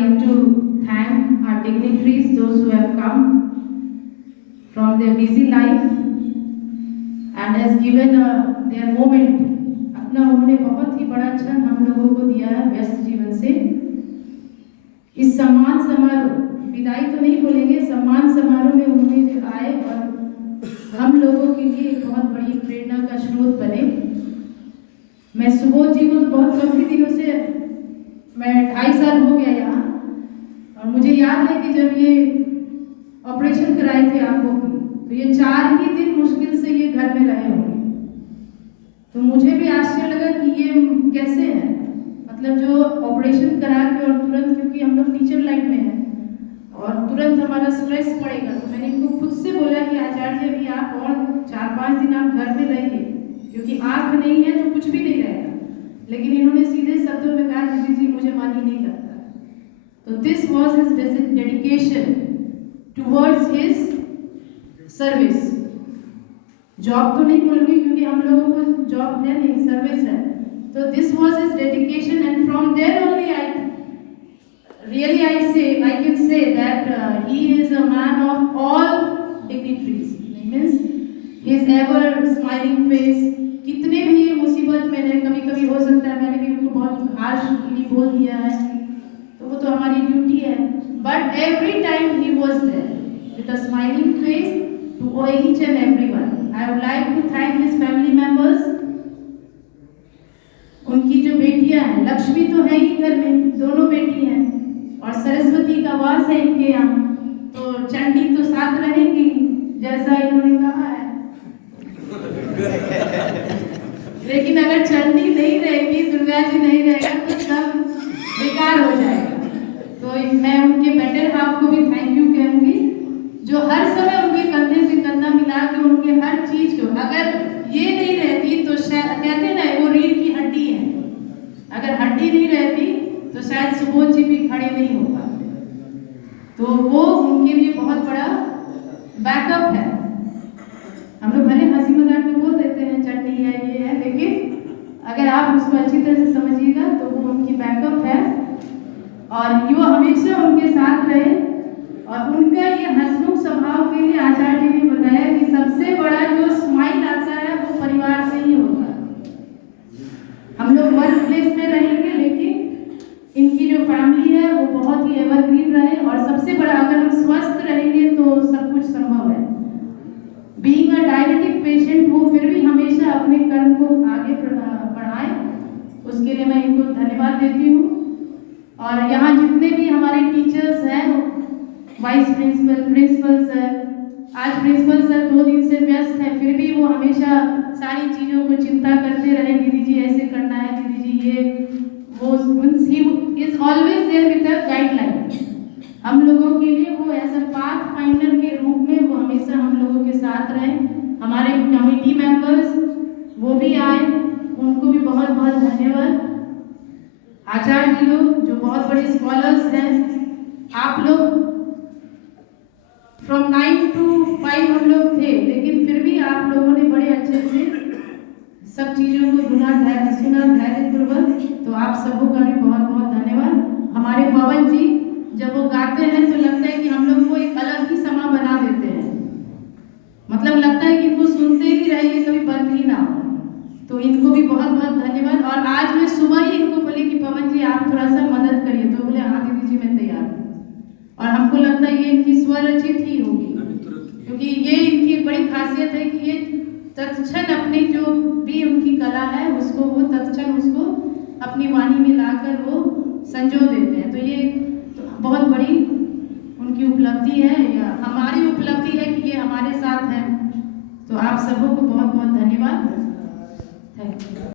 like to thank our dignitaries, those who have come from their busy life and has given their moment. अपना उन्होंने बहुत ही बड़ा क्षण हम लोगों को दिया है व्यस्त जीवन से। इस सम्मान समारोह, विदाई तो नहीं बोलेंगे, सम्मान समारोह में उन्होंने जो आए और हम लोगों के लिए एक बहुत बड़ी प्रेरणा का स्रोत बने। मैं सुबोध जी को तो बहुत काफी दिनों से, मैं 2.5 साल हो गया यहाँ, और मुझे याद है कि जब ये ऑपरेशन कराए थे आंखों की, तो ये 4 ही दिन मुश्किल से ये घर में रहे होंगे। तो मुझे भी आश्चर्य लगा कि ये कैसे है, मतलब जो ऑपरेशन करा के और तुरंत, क्योंकि हम लोग टीचर लाइन में हैं और तुरंत हमारा स्ट्रेस पड़ेगा, तो मैंने इनको खुद से बोला कि आचार्य अभी आप और 4-5 दिन आप घर में रहिए, क्योंकि आंख नहीं है तो कुछ भी नहीं रहेगा। लेकिन इन्होंने सीधे शब्दों में कहा, दीदी जी मुझे मन ही नहीं लगता। तो this was his dedication towards his service. Job तो नहीं बोलूंगी क्योंकि हम लोगों को जॉब है नहीं, सर्विस है। तो this was his dedication and from there only I can say that he is a man of all dignitaries. Means his ever smiling face. कितने भी ये मुसीबत में रहे, कभी कभी हो सकता है मैंने भी उनको बहुत हार्शली बोल दिया है, तो वो तो हमारी ड्यूटी है, but every time he was there with a smiling face to each and everyone. I would like to thank his family members. उनकी जो बेटियां हैं, लक्ष्मी तो है ही घर में, दोनों बेटी हैं, और सरस्वती का वास है इनके यहाँ, तो चंडी तो साथ रहेंगी जैसा इन्होंने कहा है। लेकिन अगर चंडी नहीं रहेगी, दुर्गा जी नहीं रहेगा, तो सब बेकार हो जाएगा। तो मैं उनके बेटर हाफ को भी थैंक यू कहूंगी, जो हर समय उनके कंधे से कंधा मिला के उनके हर चीज को, अगर ये नहीं रहती तो शायद, कहते ना वो रीढ़ की हड्डी है, अगर हड्डी नहीं रहती तो शायद सुबोध जी भी खड़े नहीं हो पाते। तो वो उनके लिए बहुत बड़ा बैकअप है। हम लोग भले हंसी मजाक में बोल देते हैं चटनी है ये है, लेकिन अगर आप उसको अच्छी तरह से समझिएगा तो वो उनकी बैकअप है, और वो हमेशा उनके साथ रहे। और उनका ये हंसमुख स्वभाव के लिए आचार्य जी ने बताया कि सबसे बड़ा जो स्माइल आता है वो परिवार से ही होगा। हम लोग वर्क प्लेस में रहेंगे, लेकिन इनकी जो फैमिली है वो बहुत ही एवरग्रीन रहे, और सबसे बड़ा अगर हम स्वस्थ रहेंगे तो सब कुछ संभव है। बीइंग अ डायबिटिक पेशेंट वो फिर भी हमेशा अपने कर्म को आगे बढ़ाएं, उसके लिए मैं इनको धन्यवाद देती हूँ। और यहाँ जितने भी हमारे टीचर्स हैं, वाइस प्रिंसिपल, प्रिंसिपल सर, आज प्रिंसिपल सर 2 दिन से व्यस्त है, फिर भी वो हमेशा सारी चीज़ों को चिंता करते रहे, दीदी जी ऐसे करना है, दीदी जी ये वो, he is always there with a guideline। हम लोगों के लिए वो एज अ पाथ फाइंडर के रूप में वो हमेशा हम लोगों के साथ रहे। हमारे कमेटी मेंबर्स वो भी आए, उनको भी बहुत बहुत धन्यवाद। आचार्य जी लोग जो बहुत बड़े स्कॉलर्स हैं, आप लोग फ्रॉम 9 to 5 हम लोग थे, लेकिन फिर भी आप लोगों ने बड़े अच्छे से सब चीज़ों को सुना धैर्यपूर्वक, तो आप सबों का भी बहुत बहुत धन्यवाद। हमारे पवन जी जब वो गाते हैं तो लगता है कि हम लोग को एक अलग ही समा बना देते हैं, मतलब लगता है कि इनको सुनते ही रहिए, कभी बंद ही ना हो। तो इनको भी बहुत बहुत धन्यवाद। और आज मैं सुबह ही इनको बोली कि पवन जी आप थोड़ा सा मदद करिए, तो बोले हाँ दीदी जी मैं तैयार हूँ। और हमको लगता है ये इनकी स्वरचित ही होगी, क्योंकि ये इनकी बड़ी खासियत है कि ये तत्क्षण अपनी जो भी उनकी कला है उसको वो तत्क्षण उसको अपनी वाणी में लाकर वो संजो देते हैं। तो ये बहुत बड़ी उनकी उपलब्धि है, या हमारी उपलब्धि है कि ये हमारे साथ हैं। तो आप सबों को बहुत बहुत धन्यवाद। Thank you.